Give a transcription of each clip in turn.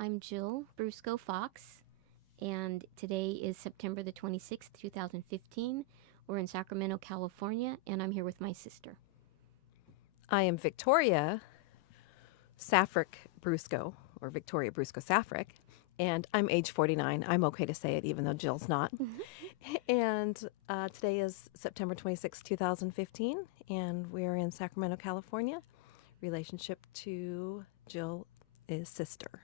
I'm Jill Brusco Fox, and today is September the 26th, 2015. We're in Sacramento, California, and I'm here with my sister. I am Victoria Safarik Brusco, or Victoria Brusco Safarik, and I'm age 49. I'm okay to say it, even though Jill's not. And today is September 26, 2015, and we're in Sacramento, California. Relationship to Jill is sister.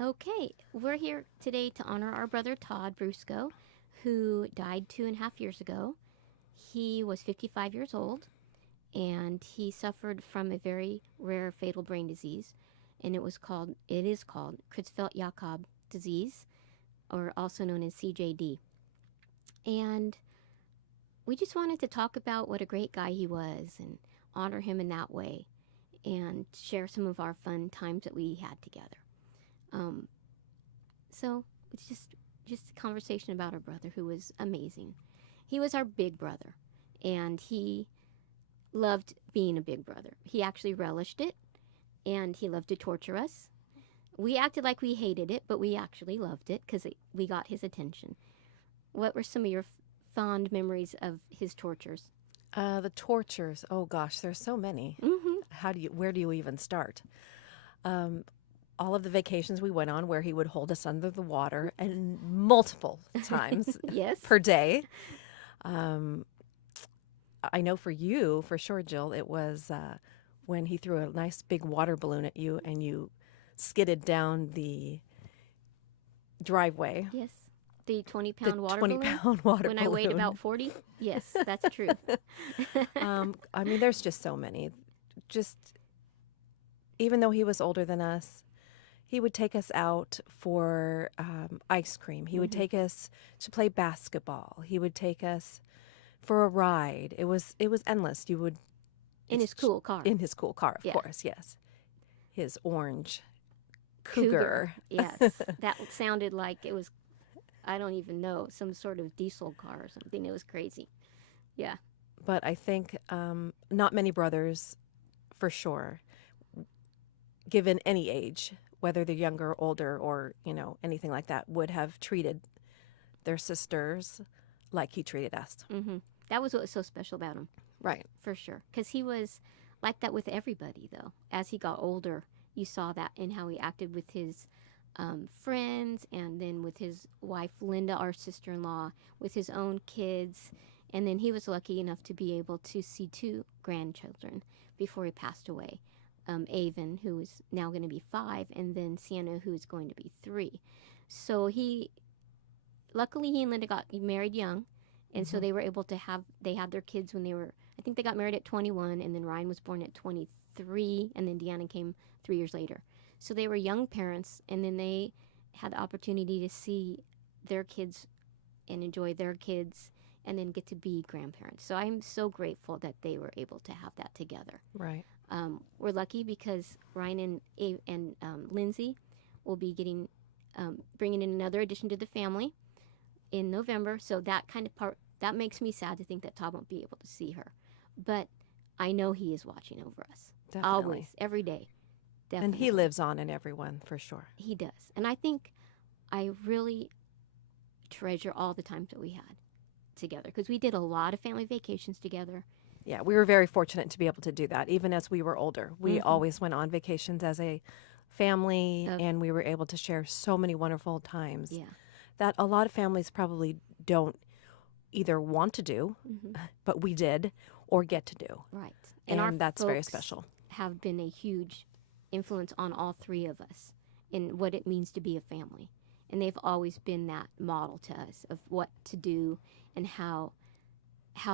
Okay, we're here today to honor our brother Todd Brusco, who died 2.5 years ago. He was 55 years old, and he suffered from a very rare fatal brain disease, and it is called Creutzfeldt-Jakob disease, or also known as CJD. And we just wanted to talk about what a great guy he was and honor him in that way and share some of our fun times that we had together. So it's just a conversation about our brother, who was amazing. He was our big brother, and he loved being a big brother. He actually relished it, and he loved to torture us. We acted like we hated it, but we actually loved it because we got his attention. What were some of your fond memories of his tortures? The tortures. Oh gosh, there's so many. Mm-hmm. Where do you even start? All of the vacations we went on where he would hold us under the water and multiple times Yes. per day. I know for you, for sure, Jill, it was when he threw a nice big water balloon at you and you skidded down the driveway. Yes. The 20-pound water 20-pound water when balloon. I weighed about 40? Yes, that's true. I mean, there's just so many. Just, even though he was older than us, he would take us out for ice cream. He would take us to play basketball. He would take us for a ride. It was endless. You would In his cool car. In his cool car, of course, yes. His orange Cougar. Yes. That sounded like it was, I don't even know, some sort of diesel car or something. It was crazy. Yeah. But I think not many brothers, for sure, given any age, whether they're younger or older or, anything like that, would have treated their sisters like he treated us. Mm-hmm. That was what was so special about him. Right. For sure. Because he was like that with everybody, though. As he got older, you saw that in how he acted with his friends, and then with his wife, Linda, our sister-in-law, with his own kids. And then he was lucky enough to be able to see 2 grandchildren before he passed away. Avon, who is now going to be 5, and then Sienna, who is going to be 3. So luckily he and Linda got married young, and so they were able to they had their kids when they were, I think they got married at 21, and then Ryan was born at 23, and then Deanna came 3 years later. So they were young parents, and then they had the opportunity to see their kids and enjoy their kids, and then get to be grandparents. So I'm so grateful that they were able to have that together. Right. We're lucky because Ryan and Lindsay will be bringing in another addition to the family in November. So that kind of part, that makes me sad to think that Todd won't be able to see her. But I know he is watching over us. Definitely. Always, every day. Definitely. And he lives on in everyone, for sure. He does. And I think I really treasure all the times that we had together, because we did a lot of family vacations together. Yeah, we were very fortunate to be able to do that, even as we were older. We always went on vacations as a family, and we were able to share so many wonderful times that a lot of families probably don't either want to do, but we did, or get to do. Right. And that's very special. Have been a huge influence on all 3 of us in what it means to be a family. And they've always been that model to us of what to do and how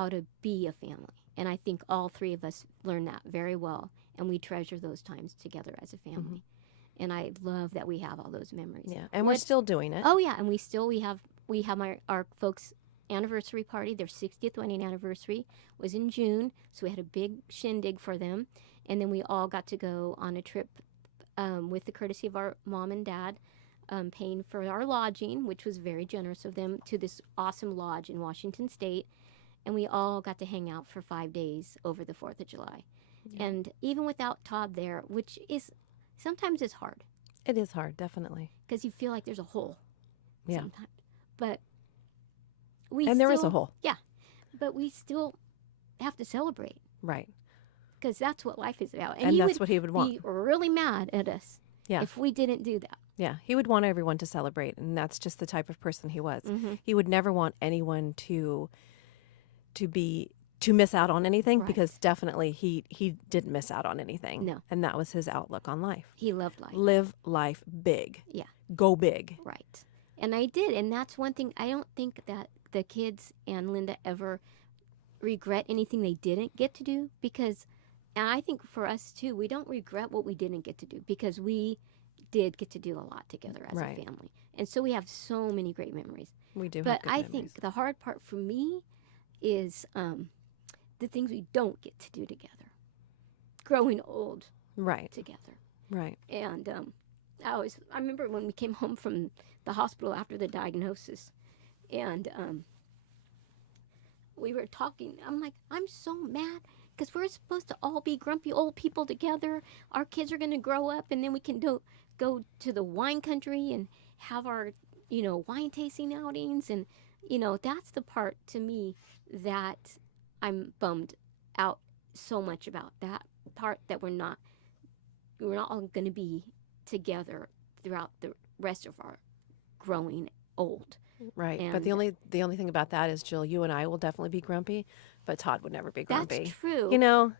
to be a family. And I think all 3 of us learned that very well, and we treasure those times together as a family. And I love that we have all those memories. Yeah, and we're still doing it. Oh yeah, and we have our folks' anniversary party. Their 60th wedding anniversary was in June, so we had a big shindig for them. And then we all got to go on a trip with the courtesy of our mom and dad, paying for our lodging, which was very generous of them, to this awesome lodge in Washington State. And we all got to hang out for 5 days over the 4th of July. Yeah. And even without Todd there, which is Sometimes it's hard It is hard, definitely. because you feel like there's a hole Yeah. sometimes. But There is a hole. Yeah, but we still have to celebrate Right. because that's what life is about. And that's what he would want. Be really mad at us Yeah. if we didn't do that. Yeah. He would want everyone to celebrate, and that's just the type of person he was. Mm-hmm. He would never want anyone to miss out on anything, Right. because definitely he didn't miss out on anything. No. And that was his outlook on life. He loved life. Live life big. Yeah. Go big. Right. And I did. And that's one thing. I don't think that the kids and Linda ever regret anything they didn't get to do, because, and I think for us too, we don't regret what we didn't get to do because we did get to do a lot together as Right. a family. And so we have so many great memories. We do But have good I memories. think the hard part for me is the things we don't get to do together. Growing old Right. together. Right. And I remember when we came home from the hospital after the diagnosis, and we were talking. I'm like, I'm so mad because we're supposed to all be grumpy old people together. Our kids are going to grow up, and then we can go to the wine country and have our, wine tasting outings. And, that's the part to me that I'm bummed out so much about, that part that we're not all going to be together throughout the rest of our growing old. Right. And but the only thing about that is, Jill, you and I will definitely be grumpy, but Todd would never be grumpy. That's true.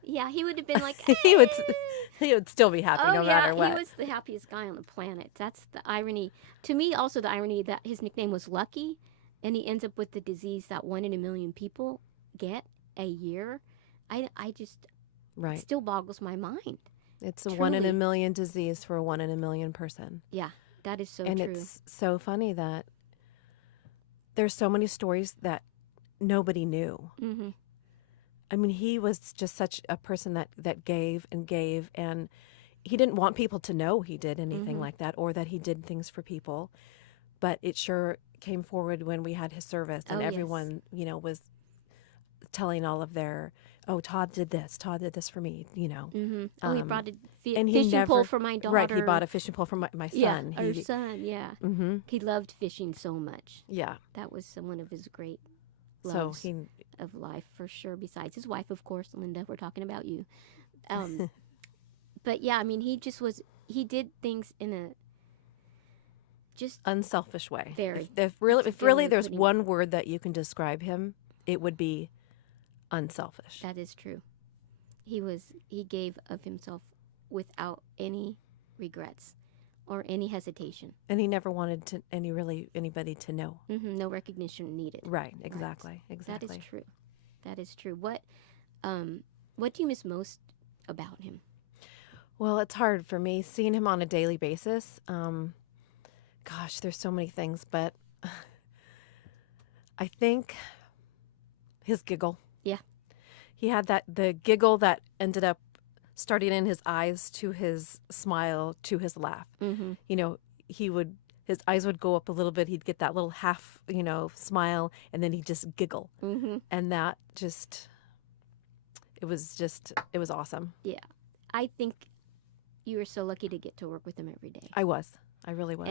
Yeah, he would have been like, he would still be happy no matter what. He was the happiest guy on the planet. That's the irony. To me, also the irony that his nickname was Lucky, and he ends up with the disease that 1 in a million people get a year. I just, Right. it still boggles my mind. It's a 1 in a Truly. million disease for a 1 in a million person. Yeah, that is so And true. it's so funny that there's so many stories that nobody knew. Mm-hmm. I mean, he was just such a person that gave and gave, and he didn't want people to know he did anything Mhm. like that, or that he did things for people. But it sure came forward when we had his service, and Oh, yes. everyone, was telling all of their, oh, Todd did this for me, Mm-hmm. Oh, he brought a and he fishing pole never- for my daughter. Right, he bought a fishing pole for my son. Yeah, our son, yeah. Mm-hmm. He loved fishing so much. Yeah. That was one of his great So loves he, of life, for sure, besides his wife, of course. Linda, we're talking about you. But yeah, I mean, he did things in a just unselfish way. Very. If That's a really good way of there's putting it. one word that you can describe him, it would be unselfish. that is true. He gave of himself without any regrets or any hesitation. And he never wanted anybody to know. Mm-hmm. No recognition needed. Right, exactly. Exactly. That is true. That is true. What do you miss most about him? Well, it's hard for me seeing him on a daily basis. Gosh, there's so many things, but I think his giggle. Yeah. He had the giggle that ended up starting in his eyes to his smile to his laugh. Mm-hmm. His eyes would go up a little bit. He'd get that little half, smile, and then he'd just giggle. Mm-hmm. And that it was awesome. Yeah. I think you were so lucky to get to work with him every day. I really was.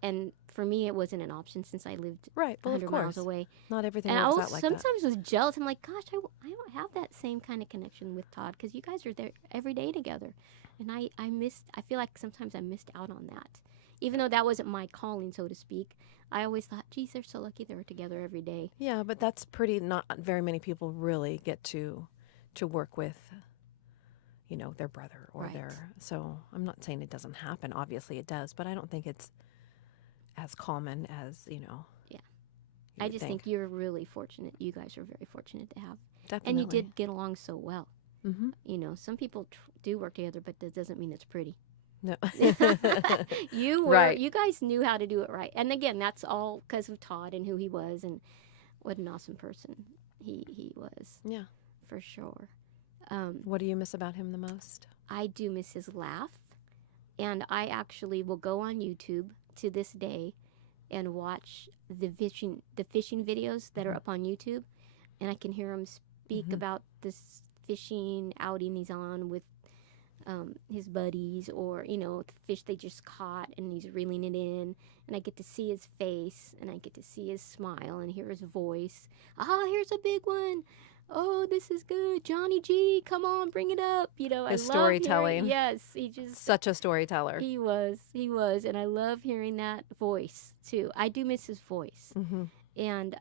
And for me, it wasn't an option since I lived right. Well, of 100 course. miles away. Not everything And I works was out like that. sometimes was jealous. I'm like, gosh, I don't have that same kind of connection with Todd because you guys are there every day together. And I feel like sometimes I missed out on that. Even though that wasn't my calling, so to speak, I always thought, geez, they're so lucky they're together every day. Yeah, but that's not very many people really get to work with, their brother or Right. so I'm not saying it doesn't happen. Obviously it does, but I don't think it's as common as, Yeah. you I would just think you're really fortunate. You guys are very fortunate to have. Definitely. And you did get along so well. Mm-hmm. Some people do work together, but that doesn't mean it's pretty. No. You guys knew how to do it right. And again, that's all because of Todd and who he was and what an awesome person he was, Yeah. for sure. What do you miss about him the most? I do miss his laugh. And I actually will go on YouTube to this day and watch the fishing videos that are up on YouTube. And I can hear him speak Mhm. about this fishing outing he's on with his buddies, or the fish they just caught, and he's reeling it in, and I get to see his face, and I get to see his smile and hear his voice. Here's a big one. Oh, this is good. Johnny G, come on, bring it up. His I love storytelling. Yes, he just Such a storyteller. he was, and I love hearing that voice too. I do miss his voice, and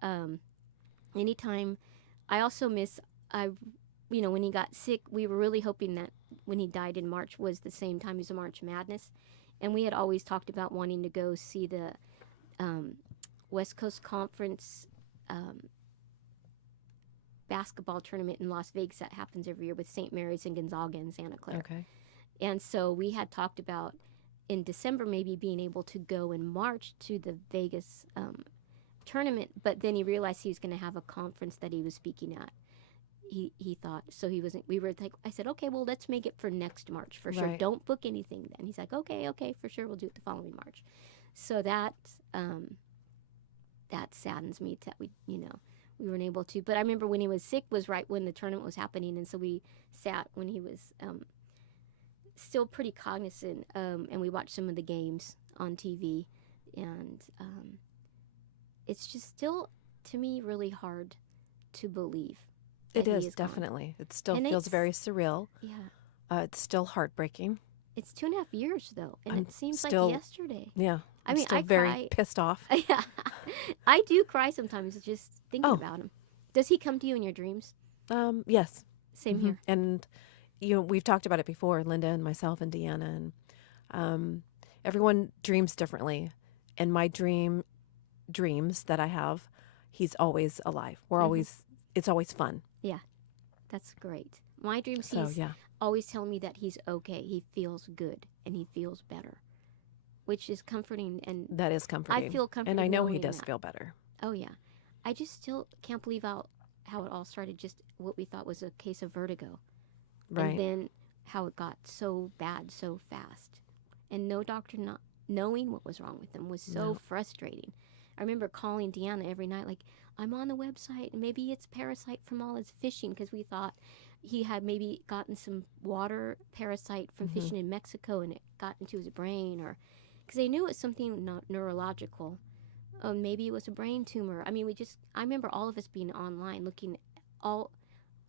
anytime, I also miss when he got sick. We were really hoping that when he died in March was the same time as the March Madness, and we had always talked about wanting to go see the West Coast Conference basketball tournament in Las Vegas that happens every year with St. Mary's and Gonzaga and Santa Clara. Okay. And so we had talked about in December maybe being able to go in March to the Vegas tournament, but then he realized he was going to have a conference that he was speaking at. He thought, so he wasn't, we were like, I said, okay, well, let's make it for next March for sure. Right. Don't book anything then. He's like, okay, for sure, we'll do it the following March. So that saddens me that we weren't able to. But I remember when he was sick was right when the tournament was happening, and so we sat when he was still pretty cognizant, and we watched some of the games on TV, and it's just still, to me, really hard to believe. It is, definitely. It still feels very surreal. Yeah. It's still heartbreaking. It's 2.5 years, though, and it seems still, like yesterday. Yeah. I mean, still I very cry. pissed off. Yeah. I do cry sometimes just thinking about him. Does he come to you in your dreams? Yes. Same here. And, we've talked about it before, Linda and myself and Deanna, and everyone dreams differently. And my dreams that I have, he's always alive. It's always fun. Yeah, that's great. My dreams, So, he's yeah. always telling me that he's okay. He feels good and he feels better, which is comforting. And That is comforting. I feel comforted And I know he knowing does that. feel better. Oh, yeah. I just still can't believe how it all started, just what we thought was a case of vertigo. Right. And then how it got so bad so fast. And no doctor not knowing what was wrong with him was so frustrating. I remember calling Deanna every night, like, I'm on the website, and maybe it's parasite from all his fishing, because we thought he had maybe gotten some water parasite from fishing in Mexico, and it got into his brain, or because they knew it was something not neurological. Maybe it was a brain tumor. I mean, I remember all of us being online looking all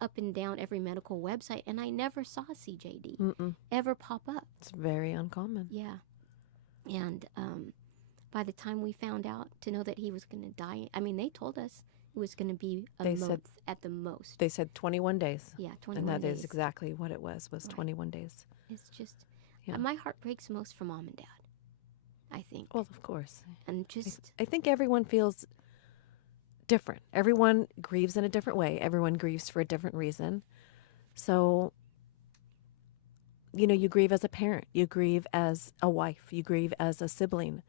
up and down every medical website, and I never saw CJD ever pop up. It's very uncommon. Yeah. And by the time we found out to know that he was going to die, I mean, they told us it was going to be a month at the most. They said 21 days. Yeah, 21 days. And that days. is exactly what it was Right. 21 days. It's just, my heart breaks most for Mom and Dad, I think. Well, of course. And just, I think everyone feels different. Everyone grieves in a different way. Everyone grieves for a different reason. So, you grieve as a parent. You grieve as a wife. You grieve as a sibling.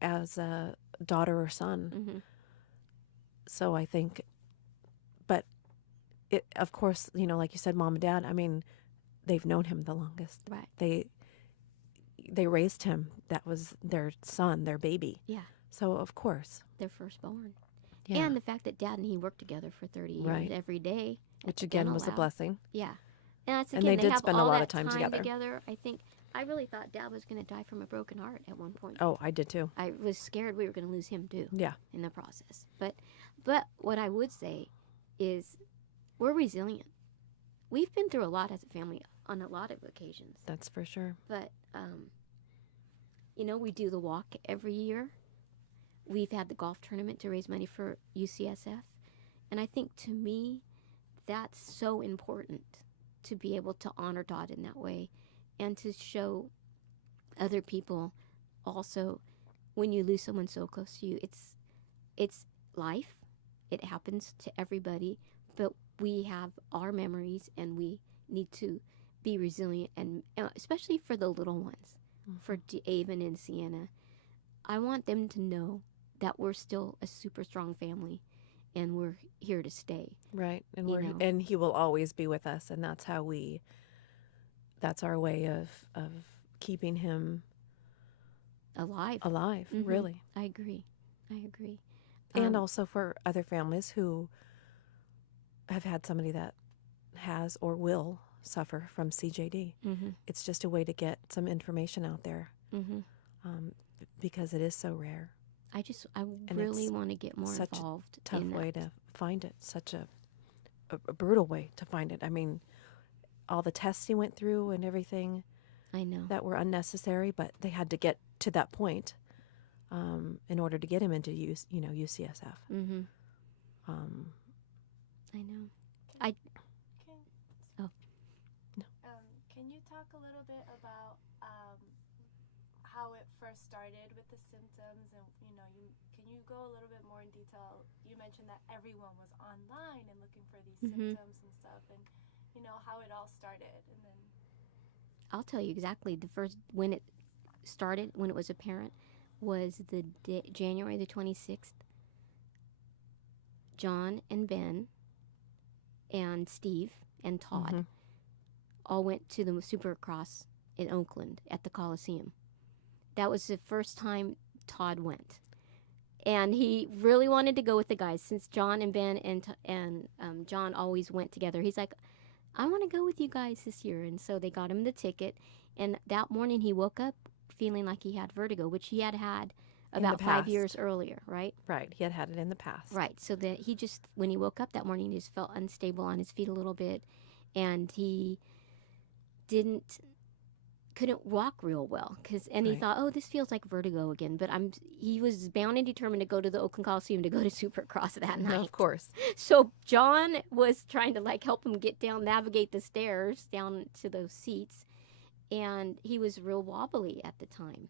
As a daughter or son. So I think, but it, of course, like you said, Mom and Dad, I mean, they've known him the longest. right. They raised him. That was their son, their baby. Yeah. So, of course. Their firstborn. Yeah. And the fact that Dad and he worked together for 30 years Right. every day. Which, again, was a blessing. Yeah. And that's, And again, they did have spend a all lot that of time together. I think, I really thought Dad was going to die from a broken heart at one point. Oh, I did too. I was scared we were going to lose him too. Yeah. In the process. But what I would say is we're resilient. We've been through a lot as a family on a lot of occasions. That's for sure. But, we do the walk every year. We've had the golf tournament to raise money for UCSF. And I think, to me, that's so important, to be able to honor Todd in that way and to show other people also, when you lose someone so close to you, it's life. It happens to everybody, but we have our memories, and we need to be resilient, and especially for the little ones, for Avon and Sienna. I want them to know that we're still a super strong family, and we're here to stay. Right. And and he will always be with us, and that's how that's our way of keeping him alive, really. I agree. And also for other families who have had somebody that has or will suffer from CJD. Mm-hmm. It's just a way to get some information out there, Mm-hmm. because it is so rare. I And really it's want to get more such a involved Tough in way that. to find it. Such a brutal way to find it. I mean, all the tests he went through and everything I know. that were unnecessary, but they had to get to that point in order to get him into UCSF. Mm-hmm. I know. I Can, Oh. No. Can you talk a little bit about how it first started with the symptoms, and can you go a little bit more in detail? You mentioned that everyone was online and looking for these Mhm. symptoms and stuff, and how it all started, and then. I'll tell you exactly. The first when it started, when it was apparent, was January the 26th. John and Ben and Steve and Todd Mm-hmm. all went to the Supercross in Oakland at the Coliseum. That was the first time Todd went. And he really wanted to go with the guys since John and Ben and John always went together. He's like, I want to go with you guys this year. And so they got him the ticket. And that morning he woke up feeling like he had vertigo, which he had In the about 5 past. years earlier, right? Right. He had it in the past. Right. So that he just, when he woke up that morning, he just felt unstable on his feet a little bit. And he couldn't walk real well. And he Right. thought, oh, this feels like vertigo again. But he was bound and determined to go to the Oakland Coliseum to go to Supercross that night. Of course. So John was trying to help him get down, navigate the stairs down to those seats. And he was real wobbly at the time.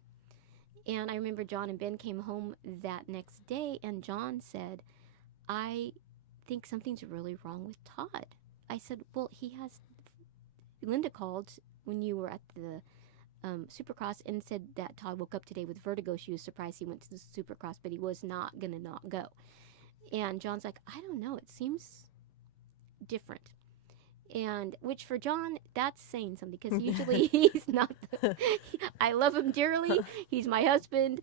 And I remember John and Ben came home that next day, and John said, I think something's really wrong with Todd. I said, well, Linda called when you were at the Supercross and said that Todd woke up today with vertigo. She was surprised he went to the Supercross, but he was not going to not go. And John's like, I don't know. It seems different. And which for John, that's saying something, because usually he's not. I love him dearly. He's my husband.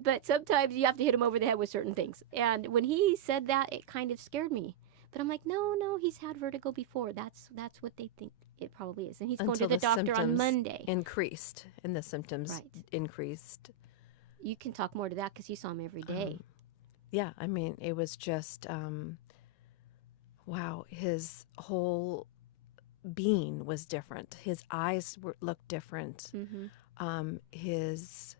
But sometimes you have to hit him over the head with certain things. And when he said that, it kind of scared me. But I'm like, no, he's had vertigo before. That's what they think it probably is. And he's going to the doctor on Monday. Increased, and the symptoms Right. increased. You can talk more to that because you saw him every day. Yeah, I mean, it was just, wow, his whole being was different. His eyes looked different. Mm-hmm. His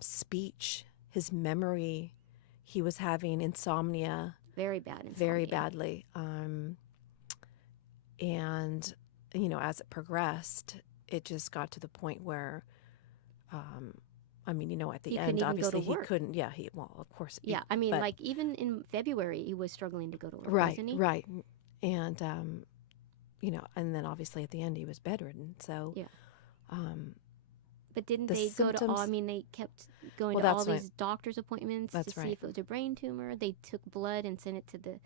speech, his memory, he was having insomnia. Very bad insomnia. Very badly. And, as it progressed, it just got to the point where, at the He end, couldn't even go obviously, to he work. couldn't. Yeah, of course. Yeah, I mean, but- even in February, he was struggling to go to work, Right, wasn't he? right. And, and then obviously at the end, he was bedridden. So, Yeah. But didn't the they go to all, symptoms- they kept going Well, to all that's right. these doctor's appointments That's to right. see if it was a brain tumor. They took blood and sent it to the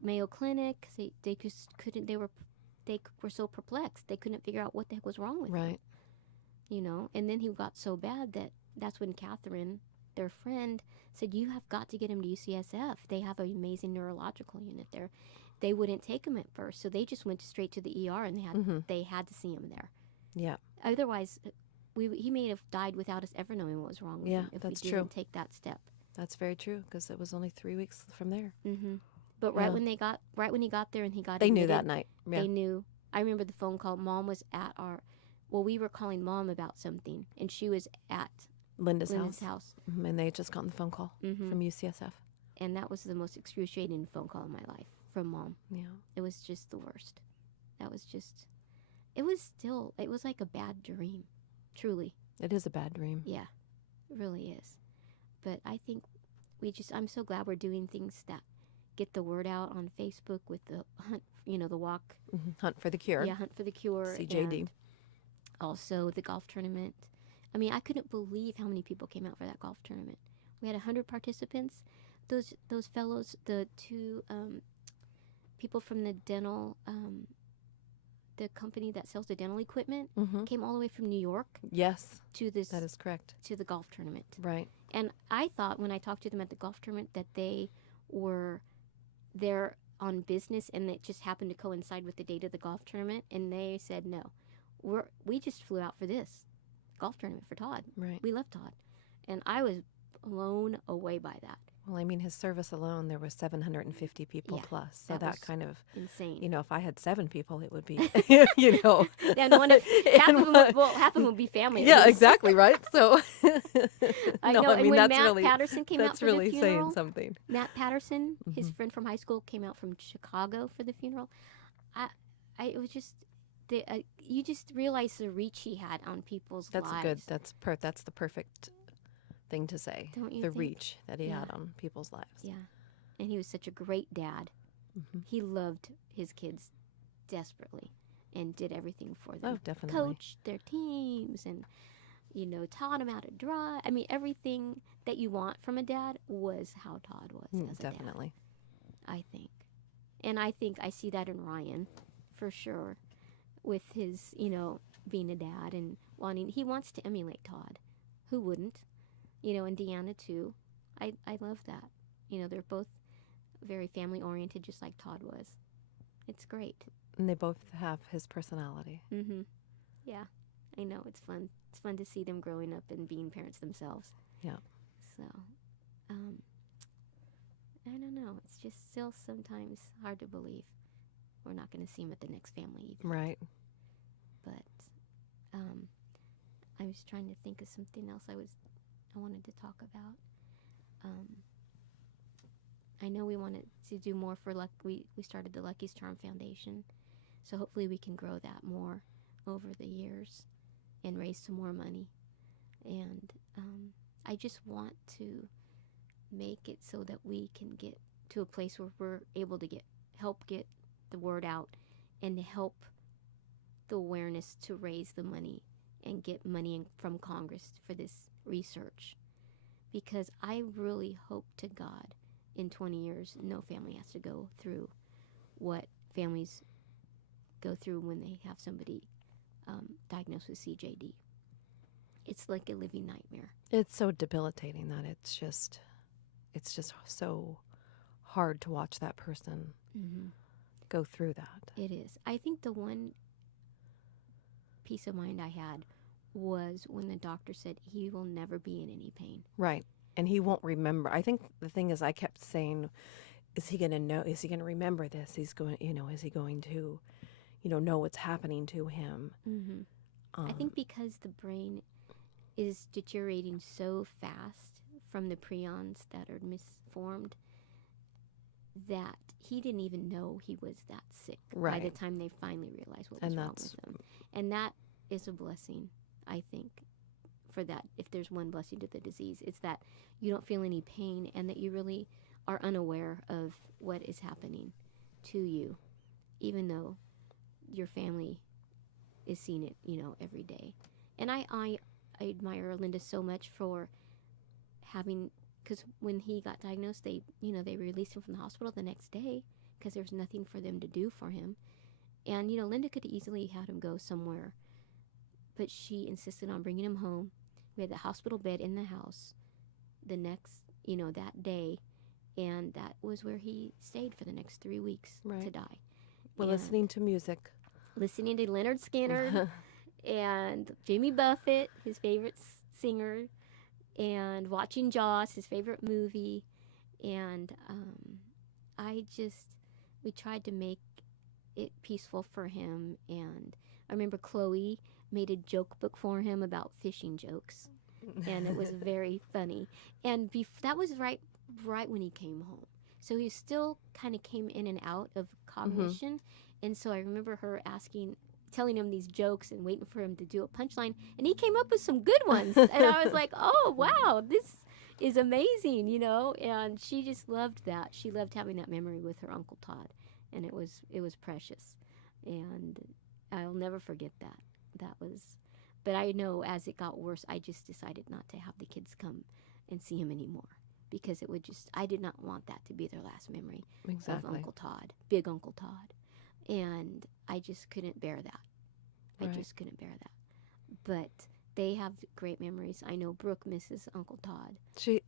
Mayo Clinic. They just couldn't, they were so perplexed. They couldn't figure out what the heck was wrong with him. right. And then he got so bad that's when Catherine, their friend, said, you have got to get him to UCSF. They have an amazing neurological unit there. They wouldn't take him at first, so they just went straight to the ER, and they had to see him there. Yeah. Otherwise, he may have died without us ever knowing what was wrong with Yeah, him if that's we true. didn't take that step. That's very true, because it was only 3 weeks from there. Mm-hmm. But Yeah. right when he got there and he got They knew admitted, that night. Yeah. They knew. I remember the phone call. Mom was at we were calling Mom about something, and she was at Linda's Linda's house. house. And they had just gotten the phone call Mm-hmm. from UCSF. And that was the most excruciating phone call in my life from Mom. Yeah. It was just the worst. It was like a bad dream. Truly. It is a bad dream. Yeah. It really is. But I think I'm so glad we're doing things that get the word out on Facebook with the hunt, the walk. Hunt for the Cure. Yeah, Hunt for the Cure. CJD. And also the golf tournament. I mean, I couldn't believe how many people came out for that golf tournament. We had 100 participants. Those fellows, the two people from the dental, the company that sells the dental equipment, came all the way from New York Yes, to that is correct. to the golf tournament. Right. And I thought when I talked to them at the golf tournament that they were there on business, and it just happened to coincide with the date of the golf tournament, and they said no, we just flew out for this golf tournament for Todd. Right. We love Todd, and I was blown away by that. Well, I mean, his service alone, there was 750 people Yeah, plus. So that that was kind of, Insane. you know, if I had 7 people, it would be, you know. And half of them would be family. at Yeah, least. exactly, right? So, I no, know. I And mean, when that's Matt really, Patterson came out that's for really the funeral, saying something. Matt Patterson, his Mhm. friend from high school, came out from Chicago for the funeral. It was just, you just realize the reach he had on people's That's lives. good. That's the perfect thing to say. Don't you The think? reach that he Yeah. had on people's lives. Yeah, and he was such a great dad. Mhm. He loved his kids desperately and did everything for them. Oh, definitely. Coached their teams and, taught them how to drive. I mean, everything that you want from a dad was how Todd was as a dad, Definitely. I think. And I think I see that in Ryan, for sure, with his, being a dad and he wants to emulate Todd. Who wouldn't? And Deanna too. I love that. They're both very family oriented, just like Todd was. It's great. And they both have his personality. Mm-hmm. Yeah, I know. It's fun. It's fun to see them growing up and being parents themselves. Yeah. So, I don't know. It's just still sometimes hard to believe we're not going to see him at the next family event. Right. But I was trying to think of something else I wanted to talk about. I know we wanted to do more for we started the Lucky's Charm Foundation, so hopefully we can grow that more over the years and raise some more money. And I just want to make it so that we can get to a place where we're able to help get the word out and to help the awareness to raise the money and get money from Congress for this research. Because I really hope to God in 20 years no family has to go through what families go through when they have somebody diagnosed with CJD. It's like a living nightmare. It's so debilitating that it's just so hard to watch that person go through that. It is. I think the one peace of mind I had was when the doctor said he will never be in any pain. Right. And he won't remember. I think the thing is, I kept saying, is he going to know? Is he going to remember this? Is he going to, know what's happening to him? Mm-hmm. I think because the brain is deteriorating so fast from the prions that are misformed that he didn't even know he was that sick by the time they finally realized what was wrong with him. And that is a blessing, I think, for that. If there's one blessing to the disease, it's that you don't feel any pain and that you really are unaware of what is happening to you, even though your family is seeing it, every day. And I admire Linda so much for having, because when he got diagnosed, they released him from the hospital the next day because there was nothing for them to do for him. And, Linda could easily had him go somewhere, but she insisted on bringing him home. We had the hospital bed in the house the next, that day, and that was where he stayed for the next 3 weeks to die. Well, and listening to music. Listening to Leonard Skinner and Jimmy Buffett, his favorite singer, and watching Jaws, his favorite movie. And we tried to make it peaceful for him. And I remember Chloe made a joke book for him about fishing jokes. And it was very funny. And that was right when he came home. So he still kind of came in and out of cognition. And so I remember her telling him these jokes and waiting for him to do a punchline. And he came up with some good ones. And I was like, oh, wow, this is amazing, And she just loved that. She loved having that memory with her Uncle Todd. And it was precious. And I'll never forget that. But I know as it got worse, I just decided not to have the kids come and see him anymore. Because I did not want that to be their last memory of Uncle Todd, Big Uncle Todd. And I just couldn't bear that. I just couldn't bear that. But they have great memories. I know Brooke misses Uncle Todd.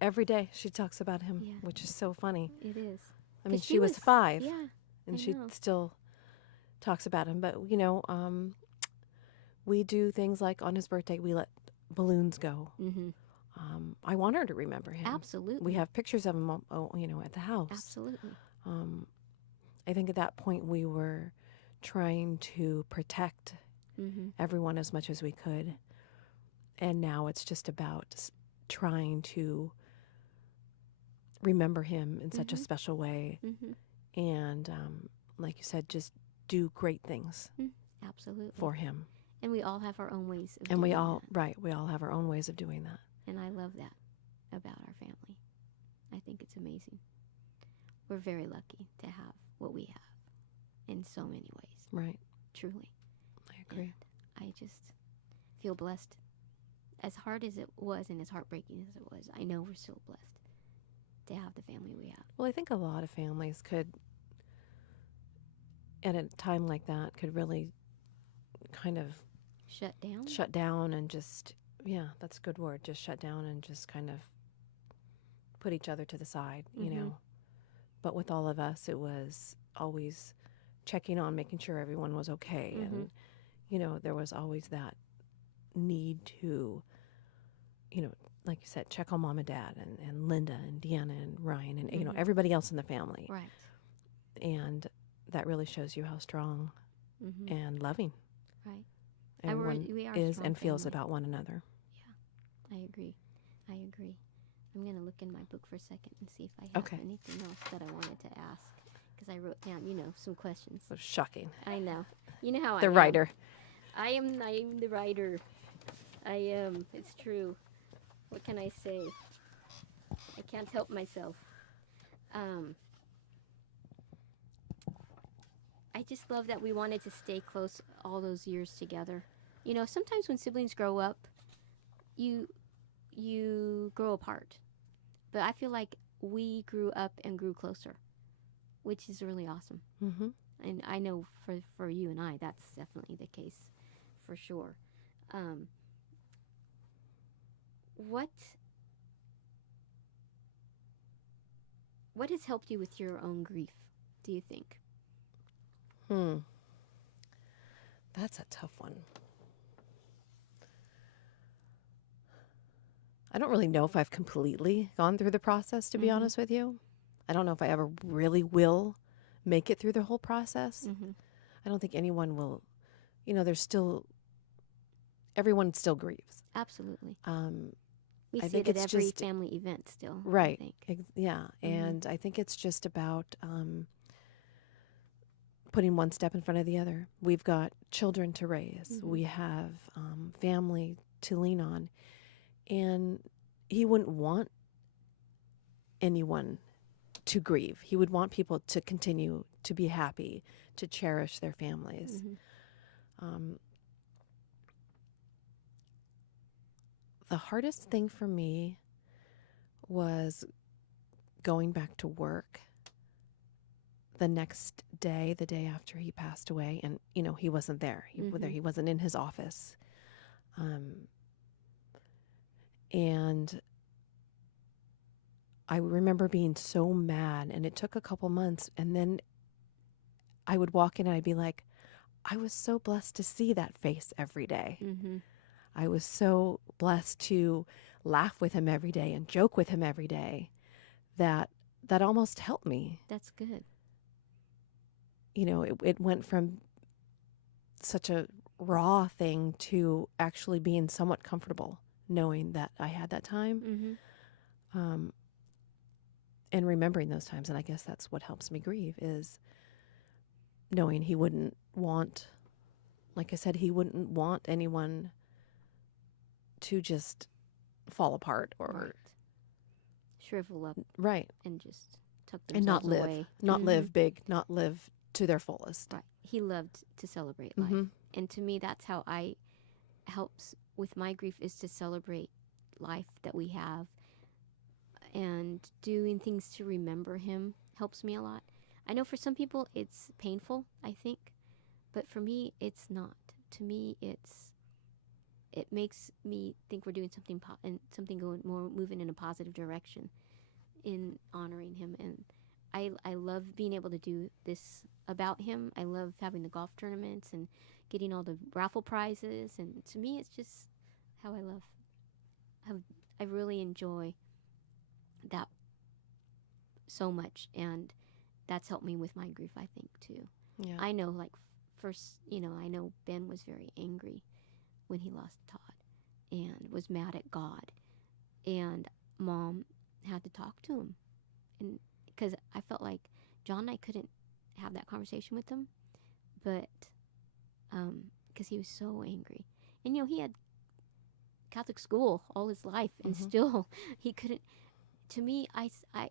Every day she talks about him, which is so funny. It is. I mean, she was 5. Yeah. and I she know. still talks about him. But we do things like on his birthday, we let balloons go. Mm-hmm. I want her to remember him. Absolutely. We have pictures of him, at the house. Absolutely. I think at that point we were trying to protect Mm-hmm. everyone as much as we could. And now it's just about trying to remember him in such a Mhm. special way. Mm-hmm. And like you said, just do great things Absolutely. for him. And we all have our own ways of And doing we all, that. right, we all have our own ways of doing that. And I love that about our family. I think it's amazing. We're very lucky to have what we have in so many ways. Right. Truly. I agree. And I just feel blessed. As hard as it was and as heartbreaking as it was, I know we're still blessed to have the family we have. Well, I think a lot of families could, at a time like that, could really kind of Shut down? and just, yeah, that's a good word, just shut down and just kind of put each other to the side, Mhm. But with all of us, it was always checking on, making sure everyone was okay. Mhm. And, there was always that need to, like you said, check on mom and dad and Linda and Deanna and Ryan and, Mhm. everybody else in the family. Right. And that really shows you how strong Mm-hmm. and loving Right. everyone We are a is strong and feels family. about one another. I agree. I'm going to look in my book for a second and see if I have Okay. anything else that I wanted to ask. Because I wrote down, some questions. So shocking. I know. You know how I The am. writer. I am the writer. I am. It's true. What can I say? I can't help myself. I just love that we wanted to stay close all those years together. Sometimes when siblings grow up, you grow apart. But I feel like we grew up and grew closer, which is really awesome. Mm-hmm. And I know for you and I, that's definitely the case, for sure. What has helped you with your own grief, do you think? That's a tough one. I don't really know if I've completely gone through the process, to be Mhm. honest with you. I don't know if I ever really will make it through the whole process. Mm-hmm. I don't think anyone will. Everyone still grieves. Absolutely. I We see think it at it's every just- family event still. Right. I think. Yeah. Mhm. And I think it's just about putting one step in front of the other. We've got children to raise. Mhm. We have family to lean on. And he wouldn't want anyone to grieve. He would want people to continue to be happy, to cherish their families. Mhm. The hardest thing for me was going back to work the next day, the day after he passed away. And, he wasn't there. He wasn't in his office. And I remember being so mad, and it took a couple months. And then I would walk in and I'd be like, I was so blessed to see that face every day. Mm-hmm. I was so blessed to laugh with him every day and joke with him every day that almost helped me. That's good. It went from such a raw thing to actually being somewhat comfortable knowing that I had that time. Mm-hmm. And remembering those times. And I guess that's what helps me grieve, is knowing he wouldn't want, like I said, he wouldn't want anyone to just fall apart or Right. Shrivel up right and just tuck and themselves not live, away. not Mhm. live big, not live to their fullest. Right. He loved to celebrate life. Mhm. And to me, that's how I helps with my grief, is to celebrate life that we have. And doing things to remember him helps me a lot. I know for some people it's painful, I think. But for me, it's not. To me, it makes me think we're doing something and something moving in a positive direction in honoring him. And I love being able to do this about him. I love having the golf tournaments and getting all the raffle prizes. And to me, it's just how I love. I really enjoy that so much, and that's helped me with my grief, I think, too. Yeah. I know, like, first, I know Ben was very angry when he lost Todd and was mad at God. And Mom had to talk to him. And because I felt like John and I couldn't have that conversation with him, but because he was so angry. And, he had Catholic school all his life, and still he couldn't. To me,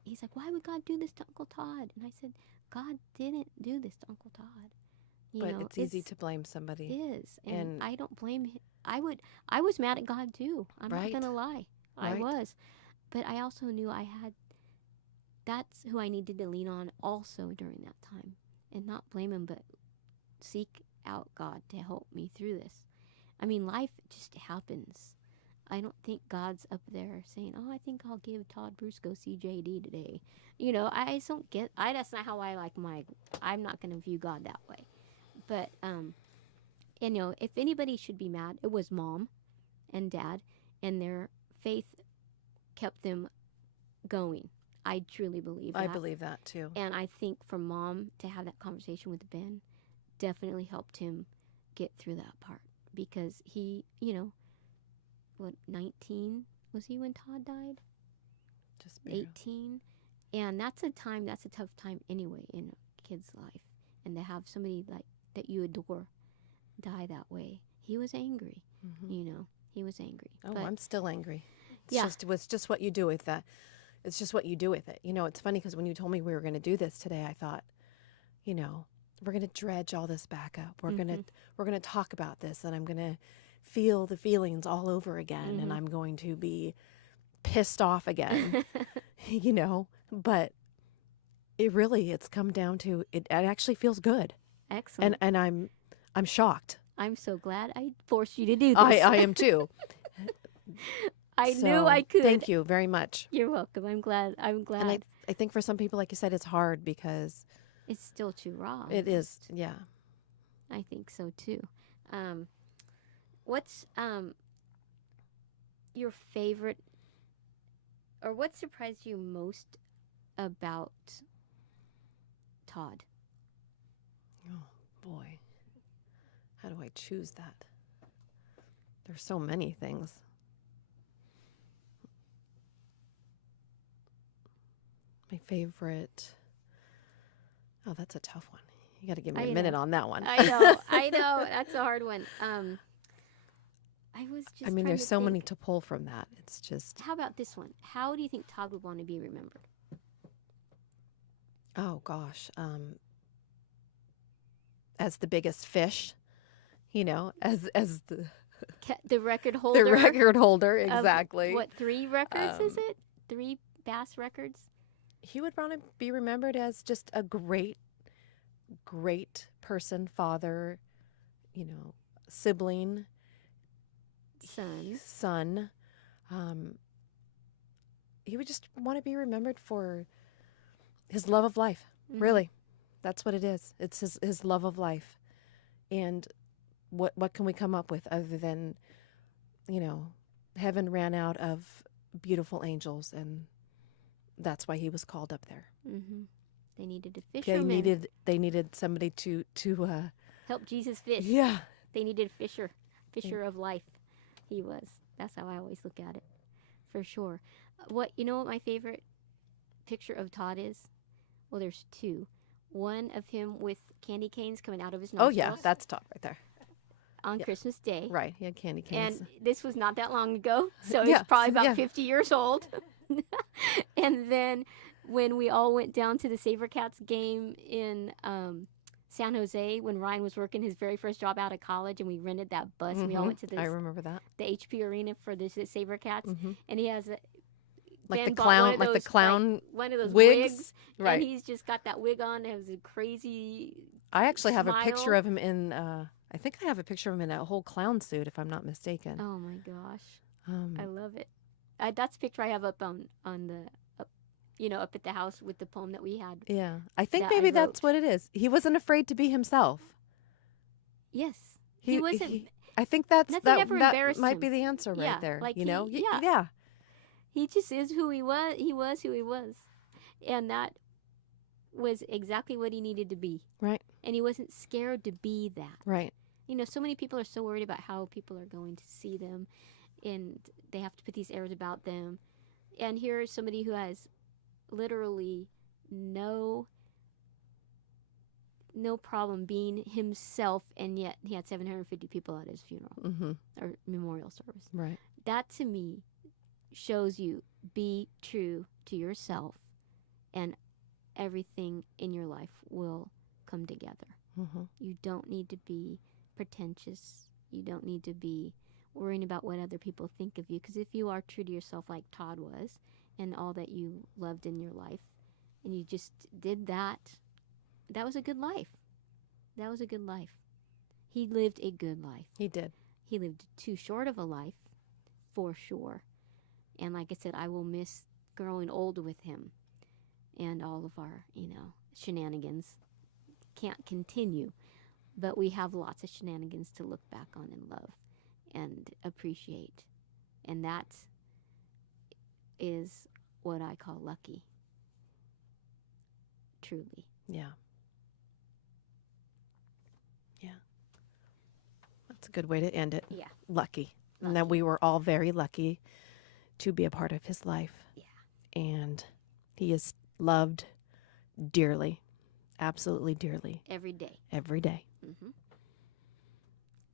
he's like, why would God do this to Uncle Todd? And I said, God didn't do this to Uncle Todd. But it's easy to blame somebody. It is, and I don't blame him. I was mad at God too. I'm not gonna lie, I was, but I also knew that's who I needed to lean on also during that time, and not blame him, but seek out God to help me through this. I mean, life just happens. I don't think God's up there saying, "Oh, I think I'll give Todd Brusco CJD today." I just don't get. That's not how I like my. I'm not going to view God that way. But if anybody should be mad, it was Mom and Dad, and their faith kept them going. I truly believe that. I believe that too. And I think for Mom to have that conversation with Ben definitely helped him get through that part, because he, what, 19 was he when Todd died? Just barely. 18. And that's a tough time anyway in a kid's life. And to have somebody like that you adore die that way. He was angry. He was angry. Oh, but I'm still angry. It's just what you do with that. It's just what you do with it. It's funny because when you told me we were going to do this today, I thought, we're going to dredge all this back up. We're going to talk about this, and I'm going to feel the feelings all over again, and I'm going to be pissed off again. But it's come down to it actually feels good. Excellent. And I'm shocked. I'm so glad I forced you to do this. I am too. I knew I could. Thank you very much. You're welcome. I'm glad. And I think for some people, like you said, it's hard because it's still too raw. It is, yeah. I think so too. What's your favorite, or what surprised you most about Todd? Oh boy, how do I choose that? There's so many things. My favorite. Oh, that's a tough one. You got to give me a minute on that one. I know. That's a hard one. I was just. There's so many to pull from that. It's just. How about this one? How do you think Todd would want to be remembered? Oh gosh, as the biggest fish, as the record holder. The record holder, exactly. What, 3 records is it? 3 bass records. He would want to be remembered as just a great person, father, sibling, son. He would just want to be remembered for his love of life. Really, that's what it is. It's his love of life. And what can we come up with other than, heaven ran out of beautiful angels, and that's why he was called up there. They needed a fisherman. They needed somebody to help Jesus fish. Yeah. They needed a fisher of life. He was. That's how I always look at it, for sure. What my favorite picture of Todd is? Well, there's 2. One of him with candy canes coming out of his nostrils. Oh yeah, that's Todd right there. On Christmas Day. Right, he had candy canes. And this was not that long ago, so he's probably about 50 years old. And then when we all went down to the SaberCats game in San Jose, when Ryan was working his very first job out of college, and we rented that bus, and we all went to I remember that. The HP Arena for the SaberCats, and he has like Ben the clown, one of those wigs, right? And he's just got that wig on. It was a crazy. I actually have smile. a picture of him in. I think I have a picture of him in a whole clown suit, if I'm not mistaken. Oh my gosh, I love it. That's a picture I have up on the up at the house with the poem that we had. Yeah. I think That I maybe that's wrote. what it is. He wasn't afraid to be himself. Yes. He wasn't. I think that's Nothing that, ever that embarrassed might him. be the answer Yeah, right there. like You know? he- yeah. Yeah. He just is who he was. He was who he was. And that was exactly what he needed to be. Right. And he wasn't scared to be that. Right. So many people are so worried about how people are going to see them, and they have to put these airs about them. And here is somebody who has literally no problem being himself, and yet he had 750 people at his funeral Mm-hmm. or memorial service. Right. That to me shows you be true to yourself, and everything in your life will come together. Mm-hmm. You don't need to be pretentious. You don't need to be worrying about what other people think of you, because if you are true to yourself like Todd was, and all that you loved in your life, and you just did that, that was a good life. That was a good life. He lived a good life. He did. He lived too short of a life, for sure. And like I said, I will miss growing old with him, and all of our, shenanigans can't continue. But we have lots of shenanigans to look back on and love and appreciate. And that is what I call lucky. Truly. Yeah. Yeah. That's a good way to end it. Yeah. Lucky. And that we were all very lucky to be a part of his life. Yeah. And he is loved dearly, absolutely dearly, Every day. every day. Mm-hmm.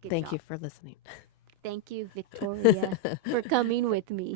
Thank you for listening. Thank you, Victoria, for coming with me.